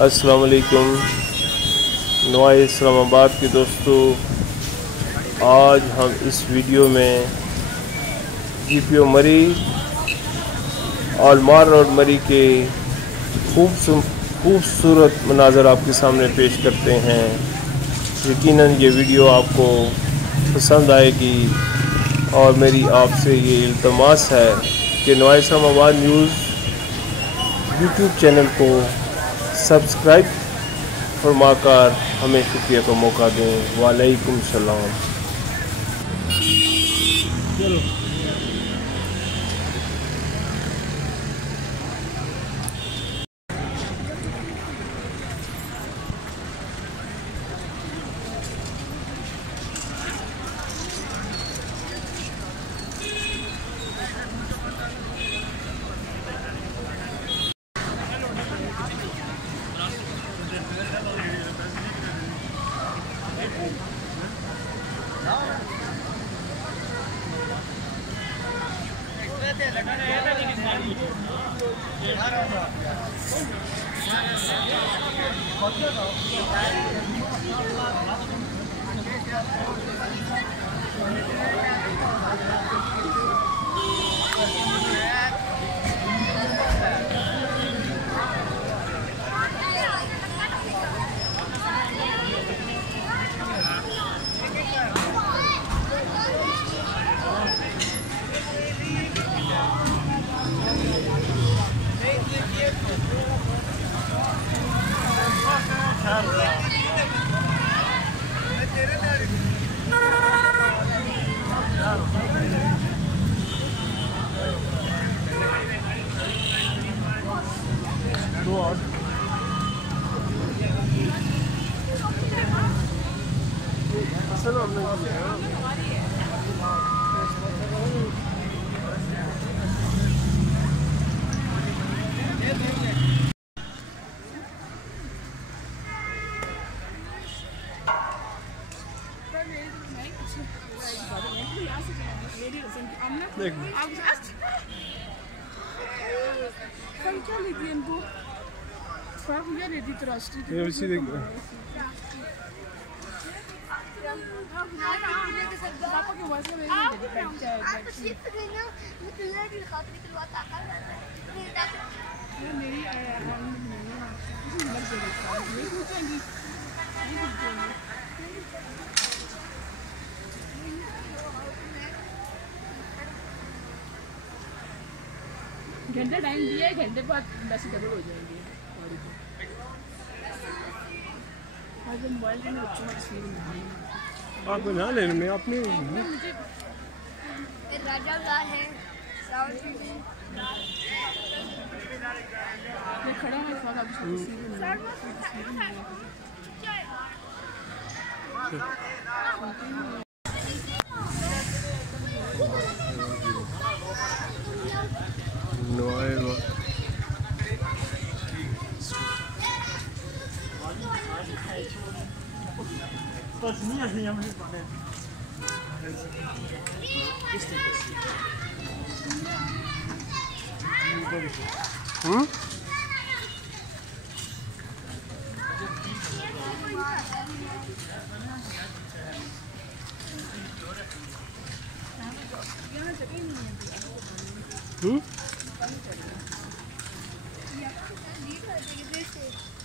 अस्सलाम वालेकुम नवाई इस्लामाबाद के दोस्तों, आज हम इस वीडियो में GPO मरी और मार रोड मरी के खूबसूरत मनाज़र आपके सामने पेश करते हैं। यकीनन ये वीडियो आपको पसंद आएगी और मेरी आपसे ये इल्तमास है कि नवाई इस्लामाबाद न्यूज़ यूट्यूब चैनल को सब्सक्राइब फरमाकर हमें शुक्रिया का मौका दें। वालेकुम सलाम। क्या लेती है इनको? क्या लेती तो राष्ट्रीय ये उसी देख घंटे टाइम दिया है, घंटे बाद वैसे डबल हो जाएंगे। मोबाइल आप ना ले मैं अपने राजा है खड़ा है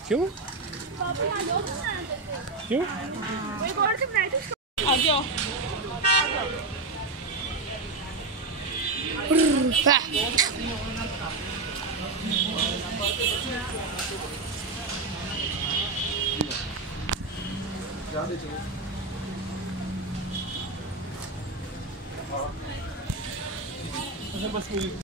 क्यों क्यों आ जाओ। बस